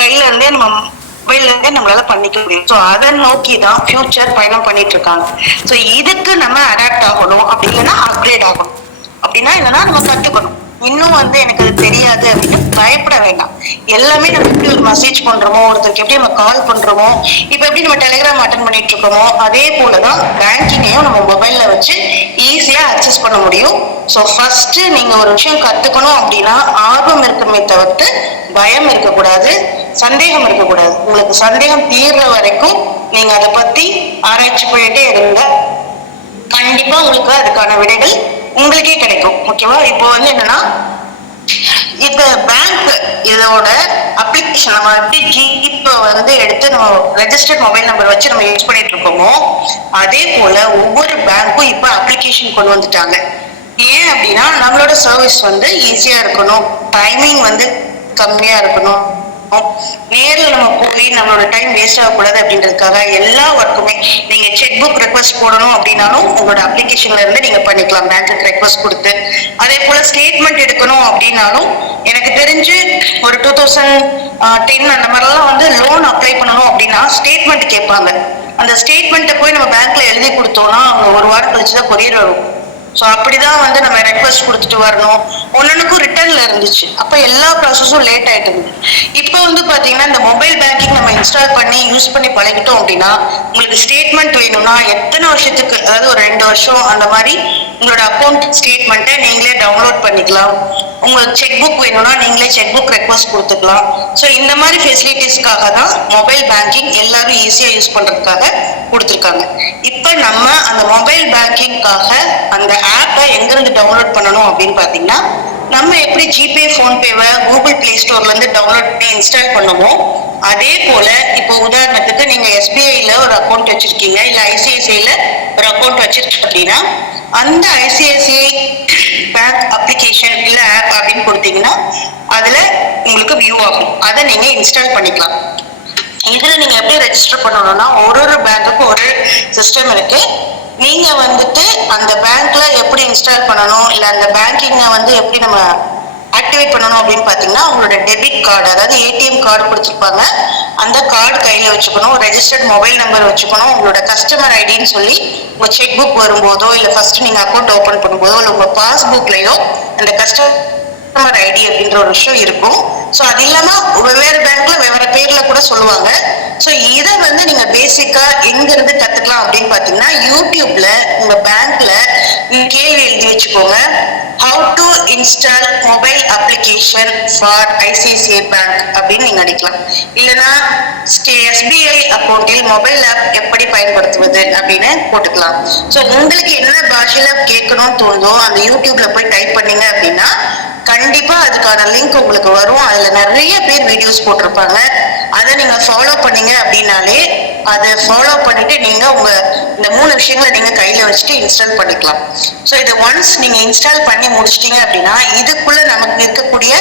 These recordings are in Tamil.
கையில இருந்தே நம்ம மொபைல்ல இருந்தே நம்மளால பண்ணிக்க முடியும். ஸோ அதை நோக்கி தான் ஃபியூச்சர் பயணம் பண்ணிட்டு இருக்காங்க. ஸோ இதுக்கு நம்ம அடாப்ட் ஆகணும், அப்படி இல்லைன்னா அப்கிரேட் ஆகணும். அப்படின்னா என்னன்னா நம்ம கத்துக்கணும். இன்னும் எனக்கு அது தெரியாது அப்படின்னு பயப்பட வேண்டாம். எல்லாமே நம்ம எப்படி ஒரு மெசேஜ் பண்றோமோ, ஒருத்தருக்கு எப்படி நம்ம கால் பண்றோமோ, இப்ப எப்படி நம்ம டெலிகிராம் அட்டன் பண்ணிட்டு இருக்கோமோ, அதே போலதான் பேங்கிங்கையும் நம்ம மொபைல்ல வச்சு ஈஸியா அக்சஸ் பண்ண முடியும். ஸோ ஃபர்ஸ்ட் நீங்க ஒரு விஷயம் கத்துக்கணும் அப்படின்னா ஆர்வம் இருக்கணுமே தவிர்த்து பயம் இருக்கக்கூடாது, சந்தேகம் இருக்கக்கூடாது. உங்களுக்கு சந்தேகம் தீர்ற வரைக்கும் நீங்க அதை பத்தி ஆராய்ச்சி பண்ணிட்டே இருங்க. கண்டிப்பா உங்களுக்கு அதுக்கான விடைகள் உங்களுக்கே கிடைக்கும். ஓகேவா? இப்போ என்னன்னா, இந்த பேங்க் இதோட அப்ளிகேஷன் நம்ம எப்படி ஜிபே எடுத்து நம்ம ரெஜிஸ்டர்ட் மொபைல் நம்பர் வச்சு நம்ம யூஸ் பண்ணிட்டு இருக்கோமோ, அதே போல ஒவ்வொரு பேங்க்கும் இப்ப அப்ளிகேஷன் கொண்டு வந்துட்டாங்க. ஏன் அப்படின்னா நம்மளோட சர்வீஸ் ஈஸியா இருக்கணும், டைமிங் கம்மியா இருக்கணும், நேர்ல நம்ம போய் நம்மளோட டைம் வேஸ்ட் ஆகக்கூடாது அப்படின்றதுக்காக எல்லா ஒர்க்குமே நீங்க செக் புக் ரெக்வஸ்ட் போடணும் அப்படின்னாலும் உங்களோட அப்ளிகேஷன்ல இருந்து நீங்க பண்ணிக்கலாம், பேங்க்குக்கு ரெக்வஸ்ட் கொடுத்து. அதே போல ஸ்டேட்மெண்ட் எடுக்கணும் அப்படின்னாலும் எனக்கு தெரிஞ்சு ஒரு 2010 அந்த மாதிரிலாம் லோன் அப்ளை பண்ணணும் அப்படின்னா ஸ்டேட்மெண்ட் கேட்பாங்க. அந்த ஸ்டேட்மெண்ட்டை போய் நம்ம பேங்க்ல எழுதி கொடுத்தோம்னா அவங்க ஒரு வாரம் கழிச்சுதான் கொரியர் வரும். ஸோ அப்படிதான் நம்ம ரெக்வஸ்ட் கொடுத்துட்டு வரணும். ஒன்னொன்னுக்கும் ரிட்டர்ன்ல இருந்துச்சு. அப்ப எல்லா ப்ராசஸும் லேட் ஆயிட்டு இருந்தது. இப்போ பாத்தீங்கன்னா இந்த மொபைல் பேங்கிங் நம்ம இன்ஸ்டால் பண்ணி யூஸ் பண்ணி பழகிட்டோம் அப்படின்னா உங்களுக்கு ஸ்டேட்மெண்ட் வேணும்னா எத்தனை வருஷத்துக்கு, அதாவது ஒரு 2 வருஷம் அந்த மாதிரி உங்களோட அக்கௌண்ட் ஸ்டேட்மெண்ட்டை நீங்களே டவுன்லோட் பண்ணிக்கலாம். உங்களுக்கு செக் புக் வேணும்னா நீங்களே செக் புக் ரெக்வஸ்ட் கொடுத்துக்கலாம். ஸோ இந்த மாதிரி ஃபெசிலிட்டிஸ்க்காக தான் மொபைல் பேங்கிங் எல்லாரும் ஈஸியா யூஸ் பண்றதுக்காக கொடுத்துருக்காங்க. இப்போ நம்ம அந்த மொபைல் பேங்கிங்காக அந்த ஆப்பை எங்கிருந்து டவுன்லோட் பண்ணணும் அப்படின்னு பாத்தீங்கன்னா, நம்ம எப்படி ஜிபே போன்பேவை கூகுள் பிளே ஸ்டோர்ல இருந்து டவுன்லோட் பண்ணி இன்ஸ்டால் பண்ணுவோம், அதே போல இப்போ உதாரணத்துக்கு நீங்க எஸ்பிஐல ஒரு அக்கௌண்ட் வச்சிருக்கீங்க, இல்ல ஐசிஐசிஐல ஒரு அக்கௌண்ட் வச்சிருக்கீங்க அப்படின்னா அந்த ஐசிஐசிஐ பேங்க் அப்ளிகேஷன் இல்ல ஆப் அப்படின்னு கொடுத்தீங்கன்னா அதுல உங்களுக்கு வியூ ஆகும். அதை நீங்க இன்ஸ்டால் பண்ணிக்கலாம். இதுல நீங்க எப்படி ரெஜிஸ்டர் பண்ணணும்னா ஒரு பேங்க்குக்கும் ஒரு சிஸ்டம் இருக்கு. நீங்க அந்த பேங்க்ல எப்படி இன்ஸ்டால் பண்ணணும், இல்ல அந்த பேங்கிங்க எப்படி நம்ம ஆக்டிவேட் பண்ணணும் அப்படின்னு பாத்தீங்கன்னா, உங்களோட டெபிட் கார்டு, அதாவது ஏடிஎம் கார்டு கொடுத்துருப்பாங்க, அந்த கார்டு கையில வச்சுக்கணும், ரெஜிஸ்டர்ட் மொபைல் நம்பர் வச்சுக்கணும், உங்களோட கஸ்டமர் ஐடின்னு சொல்லி உங்க செக் புக் வரும்போதோ இல்ல ஃபர்ஸ்ட் நீங்க அக்கௌண்ட் ஓபன் பண்ணும்போதோ இல்ல உங்க பாஸ்புக்லயோ அந்த கஸ்டமர் ஐடி அப்படின்ற ஒரு விஷயம் இருக்கும். ஸோ அது இல்லாம வெவ்வேறு பேங்க்ல வெவ்வேறு பேர்ல கூட சொல்லுவாங்க. ஸோ இதை நீங்க பேசிக்கா எங்க இருந்து கத்துக்கலாம் அப்படின்னு பாத்தீங்கன்னா, யூடியூப்ல உங்க பேங்க்ல கேள்வி எழுதி வச்சுக்கோங்க, how to install mobile application for ICICI bank அப்படின்னு நீங்க அடிக்கலாம். இல்லைன்னா எஸ்பிஐ அக்கௌண்டில் மொபைல் ஆப் எப்படி பயன்படுத்துவது அப்படின்னு போட்டுக்கலாம். ஸோ உங்களுக்கு என்ன பாஷையில கேட்கணும்னு தோணுதோ அந்த யூடியூப்ல போய் டைப் பண்ணீங்க அப்படின்னா கண்டிப்பா அதுக்கான லிங்க் உங்களுக்கு வரும். அதுல நிறைய பேர் வீடியோஸ் போட்டிருப்பாங்க. அதை நீங்க ஃபாலோ பண்ணீங்க அப்படின்னாலே அதை ஃபாலோ பண்ணிட்டு நீங்க உங்க இந்த 3 விஷயங்களை நீங்க கையில வச்சுட்டு இன்ஸ்டால் பண்ணிக்கலாம். ஸோ இதை ஒன்ஸ் நீங்க இன்ஸ்டால் பண்ணி முடிச்சிட்டீங்க அப்படின்னா இதுக்குள்ள நமக்கு இருக்கக்கூடிய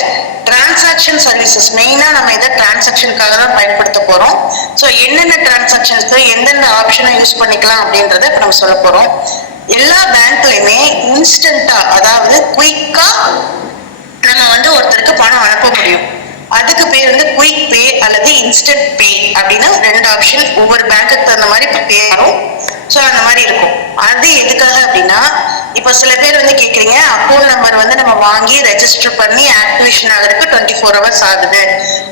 டிரான்சாக்ஷன் சர்வீசஸ், மெயினா நம்ம இதை டிரான்சாக்ஷனுக்காக தான் பயன்படுத்த போறோம். ஸோ என்னென்ன டிரான்சாக்ஷன்ஸ்க்கு எந்தெந்த ஆப்ஷனை யூஸ் பண்ணிக்கலாம் அப்படின்றத இப்ப நம்ம சொல்ல போறோம். எல்லா பேங்க்லயுமே இன்ஸ்டன்டா, அதாவது குயிக்கா நம்ம ஒருத்தருக்கு பணம் அனுப்ப முடியும். அதுக்கு பேர் குயிக் பே அல்லது இன்ஸ்டன்ட் பே அப்படின்னு 2 ஆப்ஷன் ஒவ்வொரு பேங்க்குக்கு தகுந்த மாதிரி பே வரும். ஸோ அந்த மாதிரி இருக்கும். அது எதுக்காக அப்படின்னா, இப்போ சில பேர் கேட்குறீங்க, அக்கௌண்ட் நம்பர் நம்ம வாங்கி ரெஜிஸ்டர் பண்ணி ஆக்டிவேஷன் ஆகிறதுக்கு 24 ஹவர்ஸ் ஆகுது,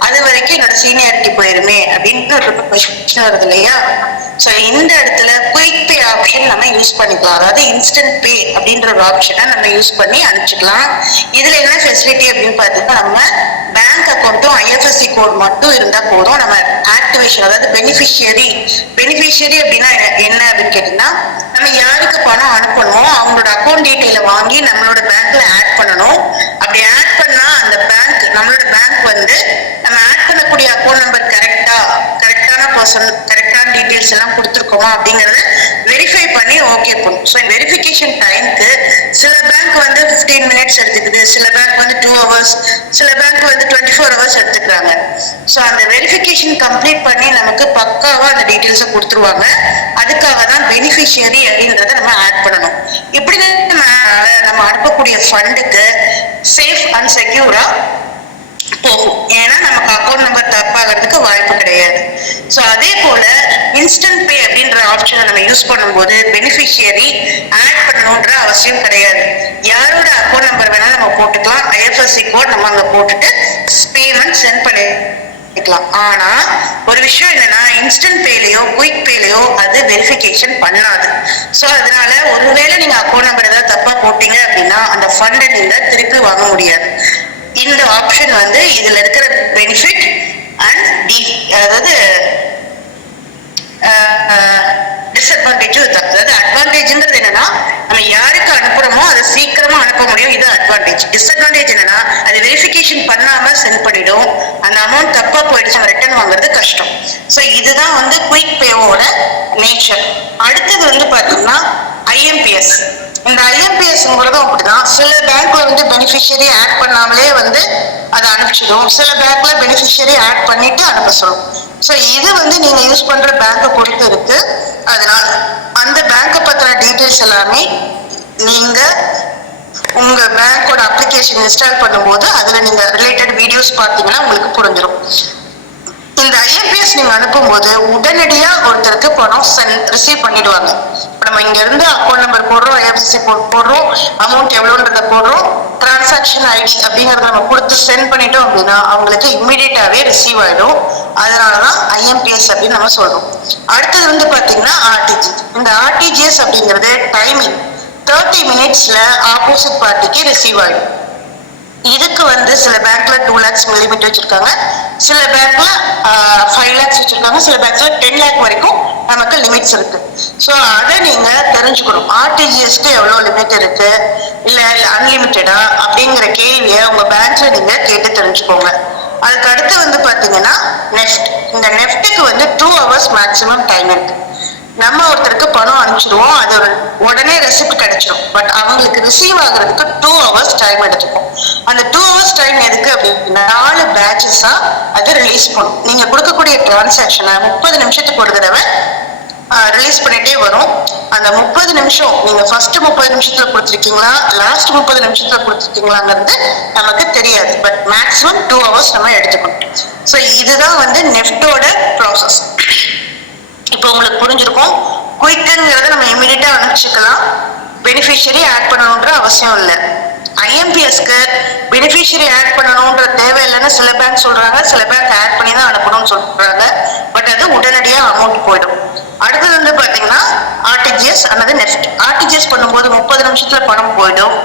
அது வரைக்கும் என்னோட சீனியாரிட்டி போயிருமே அப்படின்னு ஒரு கொஸ்டின் வருது இல்லையா? ஸோ இந்த இடத்துல குயிக் பே ஆப்ஷன் நம்ம யூஸ் பண்ணிக்கலாம். அதாவது இன்ஸ்டன்ட் பே அப்படின்ற ஒரு ஆப்ஷனை நம்ம யூஸ் பண்ணி அனுப்பிச்சுக்கலாம். இதுல என்ன ஃபெசிலிட்டி அப்படின்னு பார்த்தீங்கன்னா, நம்ம பேங்க் அக்கௌண்ட்டும் ஐஎஃப்எஸ்சி கோட் மட்டும் இருந்தா போதும். நம்ம ஆக்டிவேஷன், அதாவது பெனிஃபிஷியரி அப்படின்னா என்ன அப்படின்னு கேட்டீங்கன்னா, நம்ம யாருக்கு பணம் அனுப்பணுமோ அவங்களோட அக்கௌண்ட் டீட்டெயில வாங்கி நம்மளோட பேங்க்ல ஆட் பண்ணணும். அப்படி ஆட் பண்ணா அந்த பேங்க், நம்மளோட பேங்க் நம்ம ஆட் பண்ணக்கூடிய அக்கௌண்ட் நம்பர் கரெக்டான பர்சன், கரெக்டான டீடைல்ஸ் எல்லாம் கொடுத்துருக்கோமா அப்படிங்கறத வெரிஃபை பண்ணி ஓகே பண்ணும். ஸோ வெரிஃபிகேஷன் டைம்க்கு சில பேங்க் 15 மினிட்ஸ் எடுத்துக்குது, சில பேங்க் 2 ஹவர்ஸ், சில பேங்க் 24 ஹவர்ஸ் எடுத்துக்கிறாங்க. ஸோ அந்த வெரிஃபிகேஷன் கம்ப்ளீட் பண்ணி நமக்கு பக்காவா அந்த டீடைல்ஸை கொடுத்துருவாங்க. அதுக்காக தான் பெனிஃபிஷியரி அப்படின்றத நம்ம ஆட் பண்ணணும். இப்படி நம்ம அனுப்பக்கூடிய ஃபண்டுக்கு சேஃப் அண்ட் செக்யூரா போகும். ஏன்னா நமக்கு அக்கௌண்ட் நம்பர் ஸோ அதே போல இன்ஸ்டன்ட் பே அப்படின்ற ஆப்ஷனை நம்ம யூஸ் பண்ணும்போது பெனிஃபிஷியரி ஆட் பண்ணணுன்ற அவசியம் கிடையாது. யாரோட அக்கௌண்ட் நம்பர் வேணாலும் நம்ம போட்டுக்கலாம், ஐஎஃப்எஸ்சி கோட் நம்ம அங்க போட்டுட்டு பேமெண்ட் சென்ட் பண்ணிக்கலாம். ஆனா ஒரு விஷயம் என்னன்னா, இன்ஸ்டன்ட் பேலயோ குயிக் பேலயோ அது வெரிஃபிகேஷன் பண்ணாது. ஸோ அதனால ஒருவேளை நீங்க அக்கௌண்ட் நம்பர் ஏதாவது தப்பா போட்டீங்க அப்படின்னா அந்த ஃபண்டை நீங்க திருப்பி வாங்க முடியாது. இந்த ஆப்ஷன் வந்து இதுல இருக்கிற பெனிஃபிட் அண்ட் அதாவது டிஸ்அட்வான்டேஜும் இதுதான். அதாவது அட்வான்டேஜ்ன்றது என்னன்னா, நம்ம யாருக்கு அனுப்புறோமோ அதை சீக்கிரமா அனுப்ப முடியும், இது அட்வான்டேஜ். டிஸ்அட்வான்டேஜ் என்னன்னா, அது வெரிஃபிகேஷன் பண்ணாம சென்ட் பண்ணிடும், அந்த அமௌண்ட் தப்பா போயிடுச்சு, ரிட்டர்ன் வாங்குறது கஷ்டம். ஸோ இதுதான் வந்து குயிக் பேவோட நேச்சர். அடுத்தது வந்து பாத்தீங்கன்னா ஐஎம்பிஎஸ். இந்த ஐஎம்பிஎஸ்ங்கிறதும் அப்படிதான். சில பேங்க்ல வந்து பெனிஃபிஷியரி ஆட் பண்ணாமலே வந்து அதை அனுப்பிச்சிடும், சில பேங்க்ல பெனிஃபிஷியரி ஆட் பண்ணிட்டு அனுப்ப சொல்லும். ஸோ இது வந்து நீங்க யூஸ் பண்ற பேங்கை பொறுத்து இருக்கு. அதனால அந்த பேங்கை பத்தின டீட்டெயில்ஸ் எல்லாமே நீங்க உங்க பேங்கோட அப்ளிகேஷன் இன்ஸ்டால் பண்ணும்போது அதுல நீங்க ரிலேட்டட் வீடியோஸ் பார்த்தீங்கன்னா உங்களுக்கு புரிஞ்சிடும். இந்த ஐஎம்பிஎஸ் நீங்க அனுப்பும்போது உடனடியா ஒருத்தருக்கு பணம் ரிசீவ் பண்ணிடுவாங்க. நம்ம இங்க இருந்து அக்கௌண்ட் நம்பர் போடுறோம், ஐஎஃப்எஸ்சி போடுறோம், அமௌண்ட் எவ்வளோன்றத போடுறோம், டிரான்சாக்ஷன் ஐடி அப்படிங்கறத நம்ம கொடுத்து சென்ட் பண்ணிட்டோம் அப்படின்னா அவங்களுக்கு இம்மிடியட்டாவே ரிசீவ் ஆயிடும். அதனாலதான் ஐஎம்பிஎஸ் அப்படின்னு நம்ம சொல்றோம். அடுத்தது வந்து பாத்தீங்கன்னா ஆர்டிஜிஎஸ். இந்த ஆர்டிஜிஎஸ் அப்படிங்கிறது டைமிங் 30 மினிட்ஸ்ல ஆப்போசிட் பார்ட்டிக்கு ரிசீவ் ஆயிடும். இதுக்கு வந்து சில பேங்க்ல 2 lakhs லிமிட் வச்சிருக்காங்க, சில பேங்க்ல 5 lakhs வச்சிருக்காங்க, சில பேங்க்ல 10 lakh வரைக்கும் நமக்கு லிமிட்ஸ் இருக்கு. ஸோ அதை நீங்க தெரிஞ்சுக்கணும். ஆர்டிஜிஎஸ்க்கு எவ்வளவு லிமிட் இருக்கு, இல்ல அன்லிமிட்டடா அப்படிங்கிற கேள்வியை உங்க பேங்க்ல நீங்க கேட்டு தெரிஞ்சுக்கோங்க. அதுக்கு அடுத்து வந்து பாத்தீங்கன்னா நெஃப்ட். இந்த நெஃப்ட்டுக்கு வந்து 2 hours மேக்சிமம் டைம் இருக்கு. நம்ம ஒருத்தருக்கு பணம் அனுப்பிச்சிடுவோம், அது உடனே ரெசிப்ட் கிடைச்சிடும். பட் அவங்களுக்கு ரிசீவ் ஆகுறதுக்கு 2 hours டைம் எடுத்துக்கும். அந்த 2 hours டைம் எதுக்கு அப்படின்னா 4 பேட்சஸா அது ரிலீஸ் பண்ணும். நீங்க கொடுக்கக்கூடிய டிரான்சாக்ஷனை 30 நிமிஷத்துக்கு ஒரு தடவை ரிலீஸ் பண்ணிட்டே வரும். அந்த 30 நிமிஷம் நீங்க ஃபர்ஸ்ட் 30 நிமிஷத்துல கொடுத்துருக்கீங்களா, லாஸ்ட் 30 நிமிஷத்துல கொடுத்துருக்கீங்களாங்கிறது நமக்கு தெரியாது. பட் மேக்ஸிமம் 2 hours நம்ம எடுத்துக்கணும். ஸோ இதுதான் வந்து நெஃப்டோட ப்ராசஸ். இப்போ உங்களுக்கு புரிஞ்சிருக்கும். குயிக்குங்கிறத நம்ம இமீடியட்டா அனுப்பிச்சுக்கலாம், பெனிஃபிஷியரி ஆட் பண்ணணுன்ற அவசியம் இல்லை. ஐஎம்பிஎஸ்க்கு பெனிஃபிஷியரி ஆட் பண்ணணுன்ற தேவையில்லைன்னு சில பேங்க் சொல்றாங்க, சில பேங்க் ஆட் பண்ணி தான் அனுப்பணும்னு சொல்றாங்க. பட் அது உடனடியா அமௌண்ட் போயிடும். அடுத்தது வந்து பாத்தீங்கன்னா ஆர்டிஜிஎஸ் அல்லது நெஃப்ட். ஆர்டிஜிஎஸ் பண்ணும்போது 30 நிமிஷத்துல பணம் போயிடும்.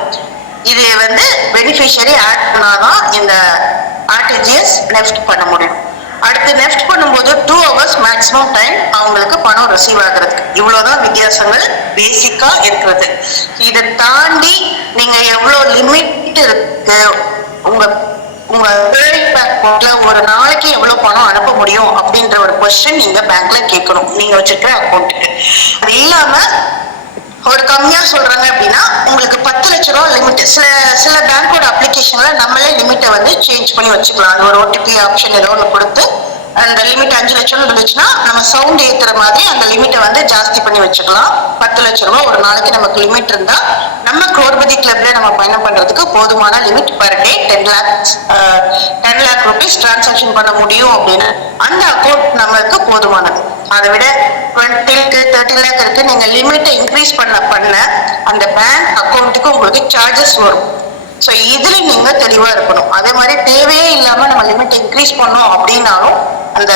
இது வந்து பெனிஃபிஷியரி ஆட் பண்ணாதான் இந்த ஆர்டிஜிஎஸ் நெஃப்ட் பண்ண முடியும். அடுத்து நெஃப்ட் பண்ணும்போது 2 hours மேக்ஸிமம் டைம் அவங்களுக்கு பணம் ரிசீவ் ஆகுறதுக்கு. இவ்வளவுதான் வித்தியாசங்கள் பேசிக்கா இருக்கிறது. இதை தாண்டி நீங்க எவ்வளவு லிமிட் இருக்கு, உங்க உங்க பேங்க்ல ஒரு நாளைக்கு எவ்வளவு பணம் அனுப்ப முடியும் அப்படின்ற ஒரு கொஸ்டின் நீங்க பேங்க்ல கேட்கணும் நீங்க வச்சிருக்கிற அக்கௌண்ட்டுக்கு. அது இல்லாம ஒரு கம்மியா சொல்றாங்க அப்படின்னா உங்களுக்கு 10 லட்சம் ரூபாய் லிமிட். சில பேங்கோட அப்ளிகேஷன்ல நம்மளே லிமிட்டை வந்து சேஞ்ச் பண்ணி வச்சுக்கலாம். அது ஒரு ஓடிபி ஆப்ஷன் ஏதோ ஒன்று கொடுத்து அந்த லிமிட் 5 லட்சம் இருந்துச்சுன்னா நம்ம சவுண்ட் ஏத்துற மாதிரி அந்த லிமிட்டை வந்து ஜாஸ்தி பண்ணி வச்சுக்கலாம். 10 லட்சம் ரூபாய் ஒரு நாளைக்கு நமக்கு லிமிட் இருந்தா நம்ம குரோர்பதி கிளப்ல நம்ம பயணம் பண்றதுக்கு போதுமான limit per day 10 lakh rupees transaction பண்ண முடியும் அப்படின்னு அந்த அக்கௌண்ட் நம்மளுக்கு போதுமானது. அதை விட 20-30 lakh இருக்கு, நீங்க லிமிட்டை இன்க்ரீஸ் பண்ண அந்த பேங்க் அக்கௌண்ட்டுக்கு உங்களுக்கு சார்ஜஸ் வரும். ஸோ இதுல நீங்க தெளிவா இருக்கணும். அதே மாதிரி தேவையே இல்லாம நம்ம லிமிட் இன்க்ரீஸ் பண்ணோம் அப்படின்னாலும் அந்த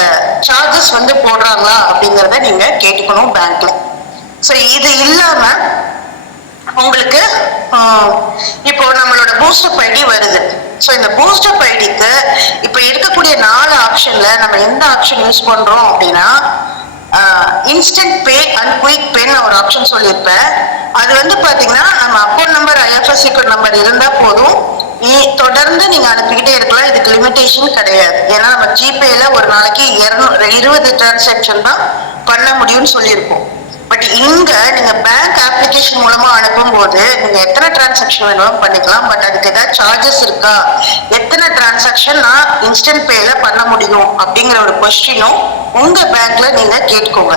சார்ஜஸ் வந்து போடுறாங்களா அப்படிங்கிறத நீங்க கேட்டுக்கணும் பேங்க்ல. ஸோ இது இல்லாம உங்களுக்கு இப்போ நம்மளோட பூஸ்டப் ஐடி வருது. ஸோ இந்த பூஸ்டப் ஐடிக்கு இப்போ இருக்கக்கூடிய 4 ஆப்ஷன்ல நம்ம எந்த ஆப்ஷன் யூஸ் பண்றோம் அப்படின்னா இன்ஸ்டன்ட் பே அண்ட் குயிக் பேன்னு ஒரு ஆப்ஷன் சொல்லியிருப்பேன். அது வந்து பாத்தீங்கன்னா நம்ம அக்கௌண்ட் நம்பர் ஐஎஃப்எஸ்சி நம்பர் இருந்தா போதும், தொடர்ந்து நீங்க அனுப்பிக்கிட்டே இருக்கலாம். இதுக்கு லிமிடேஷன் கிடையாது. ஏன்னா நம்ம ஜிபேல ஒரு நாளைக்கு 20 டிரான்சாக்ஷன் தான் பண்ண முடியும்னு சொல்லியிருக்கோம். பட் இங்க நீங்க பேங்க் அப்ளிகேஷன் மூலமா அனுப்பும் போது நீங்க எத்தனை டிரான்சாக்ஷன் வேணாலும் பண்ணிக்கலாம். பட் அதுக்கு ஏதாவது சார்ஜஸ் இருக்கா, எத்தனை டிரான்சாக்ஷன் நான் இன்ஸ்டன்ட் பேல பண்ண முடியும் அப்படிங்கிற ஒரு கொஸ்டினும் உங்க பேங்க்ல நீங்க கேட்டுக்கோங்க.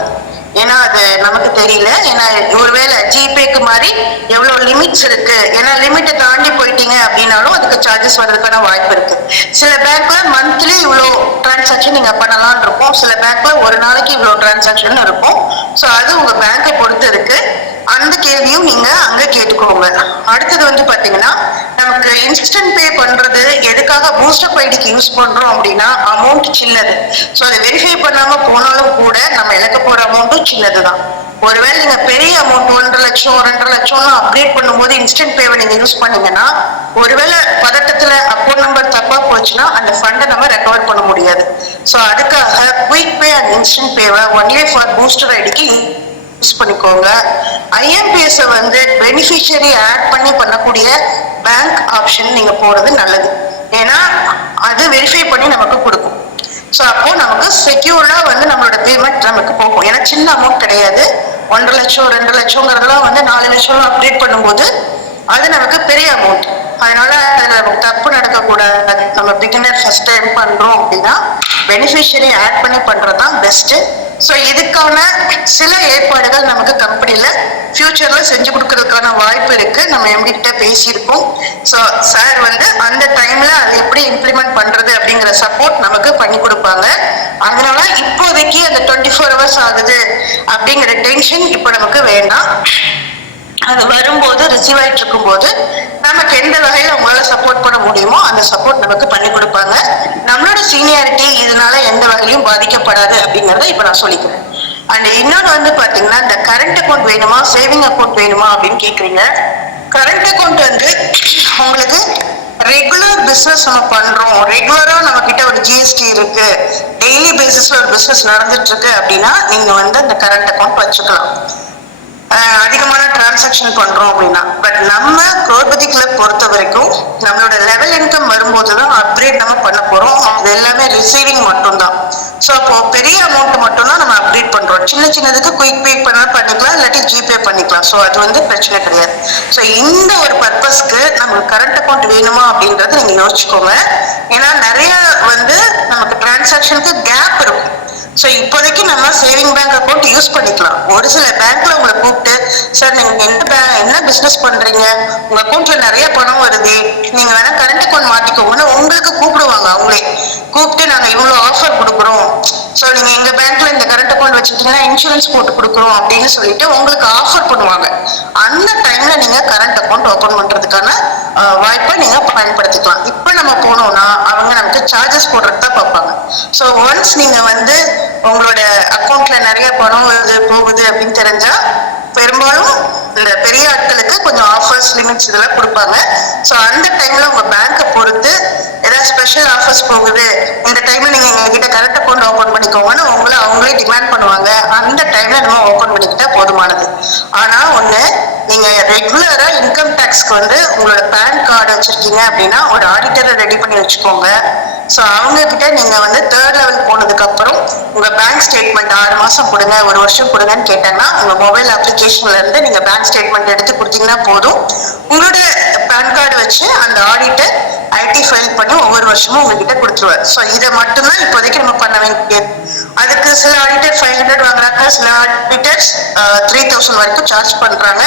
ஏன்னா அது நமக்கு தெரியல. ஏன்னா ஒருவேளை ஜிபேக்கு மாதிரி எவ்வளவு லிமிட்ஸ் இருக்கு, ஏன்னா லிமிட்டை தாண்டி போயிட்டீங்க அப்படின்னாலும் அதுக்கு சார்ஜஸ் வர்றதுக்கான வாய்ப்பு இருக்கு. சில பேங்க்ல மந்த்லி இவ்வளோ டிரான்சாக்ஷன் டிரான்சாக்ஷன் நீங்க பண்ணலாம்னு இருக்கும். சில பேங்க்ல ஒரு நாளைக்கு இவ்வளவு டிரான்சாக்ஷன் இருக்கும். ஸோ அது உங்க பேங்கை பொறுத்து இருக்கு. அந்த கேள்வியும் நீங்க அங்க கேட்டுக்கோங்க. அடுத்தது வந்து பாத்தீங்கன்னா, நமக்கு இன்ஸ்டன்ட் பே பண்றது எதுக்காக பூஸ்டர் ஐடிக்கு யூஸ் பண்றோம் அப்படின்னா, அமௌண்ட் சின்னது. ஸோ அதை வெரிஃபை பண்ணாம போனாலும் கூட நம்ம இழக்க போற அமௌண்ட்டும் சின்னதுதான். ஒருவேளை நீங்க பெரிய அமௌண்ட் 1.5 லட்சம் 2.5 லட்சம் அப்டேட் பண்ணும்போது இன்ஸ்டன்ட் பேவை நீங்க யூஸ் பண்ணீங்கன்னா, ஒருவேளை பதட்டத்துல அக்கௌண்ட் நம்பர் தப்பா போச்சுன்னா அந்த ஃபண்டை நம்ம ரெக்கவர் பண்ண முடியாது. ஸோ அதுக்காக குயிக் பே அண்ட் இன்ஸ்டன்ட் பேவை ஒன்லி ஃபார் பூஸ்டர் ஐடிக்கு யூஸ் பண்ணிக்கோங்க. ஐஎம்பிஎஸ் வந்து பெனிஃபிஷியரி ஆட் பண்ணி பண்ணக்கூடிய பேங்க் ஆப்ஷன் நீங்க போறது நல்லது. ஏன்னா அது வெரிஃபை பண்ணி நமக்கு கொடுக்கும். ஸோ அப்போ நமக்கு செக்யூர்டா வந்து நம்மளோட பேமெண்ட் நமக்கு போகும். ஏன்னா சின்ன அமௌண்ட் கிடையாது. 1.5 லட்சம் 2 லட்சங்கிறதுலாம் வந்து 4 லட்சம் அப்டேட் பண்ணும்போது அது நமக்கு பெரிய அமௌண்ட். அதனால அதுல நமக்கு தப்பு நடக்கக்கூடாது. நம்ம பிகினர் ஃபர்ஸ்ட் டைம் பண்றோம் அப்படின்னா பெனிஃபிஷியரி ஆட் பண்ணி பண்றதுதான் பெஸ்ட். ஸோ இதுக்கான சில ஏற்பாடுகள் நமக்கு கம்பெனில ஃபியூச்சர்ல செஞ்சு கொடுக்கறதுக்கான வாய்ப்பு இருக்கு. நம்ம எம்டி கிட்ட பேசியிருக்கோம். ஸோ சார் வந்து அந்த டைம்ல அது எப்படி இம்ப்ளிமெண்ட் பண்றது அப்படிங்கிற சப்போர்ட் நமக்கு பண்ணி கொடுப்பாங்க. அதனால இப்போதைக்கு அந்த 24 hours ஆகுது அப்படிங்கிற டென்ஷன் இப்போ நமக்கு வேண்டாம். அது வரும்போது ரிசீவ் ஆயிட்டு இருக்கும் போது நமக்கு எந்த வகையில உங்களால சப்போர்ட் பண்ண முடியுமோ அந்த சப்போர்ட் நமக்கு பண்ணி கொடுப்பாங்க. நம்மளோட சீனியாரிட்டி இதனால எந்த வகையிலும் பாதிக்கப்படாது அப்படிங்கறத இப்ப நான் சொல்லிக்கிறேன். அண்ட் இன்னொன்று வந்து பாத்தீங்கன்னா, இந்த கரண்ட் அக்கௌண்ட் வேணுமா சேவிங் அக்கௌண்ட் வேணுமா அப்படின்னு கேக்குறீங்க. கரண்ட் அக்கௌண்ட் வந்து உங்களுக்கு ரெகுலர் பிசினஸ் நம்ம பண்றோம், ரெகுலரா நம்ம கிட்ட ஒரு ஜிஎஸ்டி இருக்கு, டெய்லி பேசிஸ்ல ஒரு பிசினஸ் நடந்துட்டு இருக்கு அப்படின்னா நீங்க வந்து அந்த கரண்ட் அக்கௌண்ட் வச்சுக்கலாம். அதிகமான டிரான்சாக்ஷன் பண்றோம் அப்படின்னா. பட் நம்ம குரோபதி கிளப் பொறுத்த வரைக்கும் நம்மளோட லெவல் இன்கம் வரும்போதுதான் அப்கிரேட் நம்ம பண்ண போறோம். அது எல்லாமே ரிசீவிங் மட்டும்தான். ஸோ அப்போ பெரிய அமௌண்ட் மட்டும்தான் நம்ம அப்டேட் பண்றோம். சின்ன சின்னதுக்கு குயிக் பே பண்ணிக்கலாம், இல்லாட்டி ஜிபே பண்ணிக்கலாம். ஸோ அது வந்து பிரச்சனை கிடையாது. ஸோ இந்த ஒரு பர்பஸ்க்கு நமக்கு கரண்ட் அக்கௌண்ட் வேணுமா அப்படின்றது நீங்க யோசிச்சுக்கோங்க. ஏன்னா நிறைய வந்து நமக்கு டிரான்சாக்ஷனுக்கு கேப் இருக்கும். ஸோ இப்போதைக்கு நம்ம சேவிங் பேங்க் அக்கௌண்ட் யூஸ் பண்ணிக்கலாம். ஒரு சில பேங்க்ல உங்களை கூப்பிட்டு, சார் நீங்க என்ன பிசினஸ் பண்றீங்க, உங்க அக்கௌண்ட்ல நிறைய பணம் வருது, நீங்க வேணா கரண்ட் அக்கௌண்ட் மாத்திக்கோங்கன்னு உங்களுக்கு கூப்பிடுவாங்க. அவங்களே கூப்பிட்டு நாங்க இவ்வளவு ஆஃபர் கொடுக்குறோம், ஸோ நீங்க எங்க பேங்க்ல இந்த கரண்ட் அக்கௌண்ட் வச்சுக்கிட்டீங்கன்னா இன்சூரன்ஸ் போட்டு கொடுக்குறோம் அப்படின்னு சொல்லிட்டு உங்களுக்கு ஆஃபர் பண்ணுவாங்க. அந்த டைம்ல நீங்க கரண்ட் அக்கௌண்ட் ஓபன் பண்றதுக்கான வாய்ப்பை நீங்க பயன்படுத்திக்கலாம். இப்ப நம்ம போனோம்னா அவங்க நமக்கு சார்ஜஸ் போடுறது தான் பார்ப்பாங்க. ஸோ ஒன்ஸ் நீங்க வந்து உங்களோட அக்கௌண்ட்ல நிறைய பணம் வருது போகுது அப்படின்னு தெரிஞ்சா பெரும்பாலும் இந்த பெரிய ஆட்களுக்கு கொஞ்சம் ஆஃபர்ஸ் லிமிட்ஸ் இதெல்லாம் கொடுப்பாங்க. ஸோ அந்த டைம்ல உங்க பேங்கை பொறுத்து ஏதாவது ஸ்பெஷல் ஆஃபர்ஸ் போகுது, இந்த டைம்ல நீங்க எங்ககிட்ட கரண்ட் அக்கௌண்ட் ஓபன் பண்ணிக்கோங்கன்னு அவங்களே டிமாண்ட் பண்ணுவாங்க. அந்த டைம்ல நம்ம ஓபன் பண்ணிக்கிட்டா போதுமானது. ஆனா ஒண்ணு, நீங்க ரெகுலரா இன்கம் டேக்ஸ்க்கு வந்து உங்களோட பேன் கார்டு வச்சிருக்கீங்க அப்படின்னா ஒரு ஆடிட்டரை ரெடி பண்ணி வச்சுக்கோங்க. ஸோ அவங்க கிட்ட நீங்க வந்து 3rd லெவல் போனதுக்கு அப்புறம் உங்க பேங்க் ஸ்டேட்மெண்ட் 6 மாசம் கொடுங்க, 1 வருஷம் கொடுங்கன்னு கேட்டாங்கன்னா உங்க மொபைல் அப்ளிகேஷன்ல இருந்து நீங்க பேங்க் ஸ்டேட்மெண்ட் எடுத்து கொடுத்தீங்கன்னா போதும். உங்களோட பேன் கார்டு வச்சு அந்த ஆடிட்டர் ஐடி ஃபைல் பண்ணி ஒவ்வொரு வருஷமும் உங்ககிட்ட கொடுத்துருவார். ஸோ இதை மட்டும்தான் இப்போதைக்கு நம்ம பண்ண வேண்டியது. அதுக்கு சில ஆடிட்டர் 500 வாங்குறாங்க, சில ஆடிட்டர்ஸ் 3000 வரைக்கும் சார்ஜ் பண்றாங்க.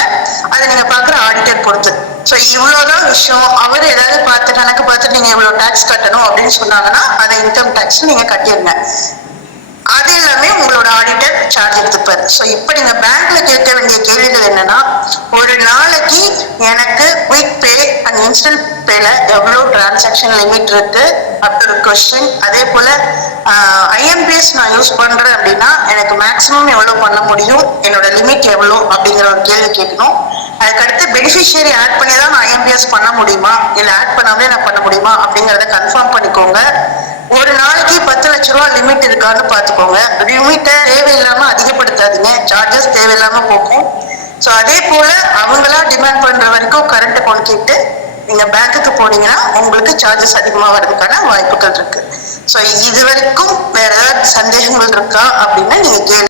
அதை நீங்க பாக்குற ஆடிட்டர் பொறுத்து. ஸோ இவ்வளவுதான் விஷயம். அவர் ஏதாவது கணக்கு பார்த்து நீங்க இவ்வளவு டாக்ஸ் கட்டணும் அப்படின்னு சொன்னாங்கன்னா அதை இன்கம் டாக்ஸ் நீங்க கட்டிருங்க. அது எல்லாமே உங்களோட ஆடிட்டர் சார்ஜ் எடுத்துப்பாரு. ஸோ இப்போ நீங்க பேங்க்ல கேட்க வேண்டிய கேள்விகள் என்னன்னா, ஒரு நாளைக்கு எனக்கு குயிக் பே அண்ட் இன்ஸ்டன்ட் பேல எவ்வளவு டிரான்சாக்ஷன் லிமிட் இருக்கு அப்படி ஒரு கொஸ்டின். அதே போல ஐஎம்பிஎஸ் நான் யூஸ் பண்றேன் அப்படின்னா எனக்கு மேக்சிமம் எவ்வளவு பண்ண முடியும், என்னோட லிமிட் எவ்வளவு அப்படிங்கிற ஒரு கேள்வி கேட்கணும். அதுக்கடுத்து பெனிஃபிஷியரி ஆட் பண்ணி தான் நான் ஐஎம்பிஎஸ் பண்ண முடியுமா, இல்லை ஆட் பண்ணாமலே நான் பண்ண முடியுமா அப்படிங்கிறத கன்ஃபார்ம் பண்ணிக்கோங்க. ஒரு நாளைக்கு 10 லட்சம் ரூபாய் லிமிட் இருக்கான்னு பாத்துக்கோங்க. லிமிட்டை தேவையில்லாம அதிகப்படுத்தாதீங்க, சார்ஜஸ் தேவையில்லாம போகும். ஸோ அதே போல அவங்களா டிமாண்ட் பண்ற வரைக்கும் கரண்ட் அக்கௌண்ட் கேட்டு நீங்க பேங்க்குக்கு போனீங்கன்னா உங்களுக்கு சார்ஜஸ் அதிகமா வர்றதுக்கான வாய்ப்புகள் இருக்கு. ஸோ இது வரைக்கும் வேற ஏதாவது சந்தேகங்கள் இருக்கா அப்படின்னா நீங்க கேள்வி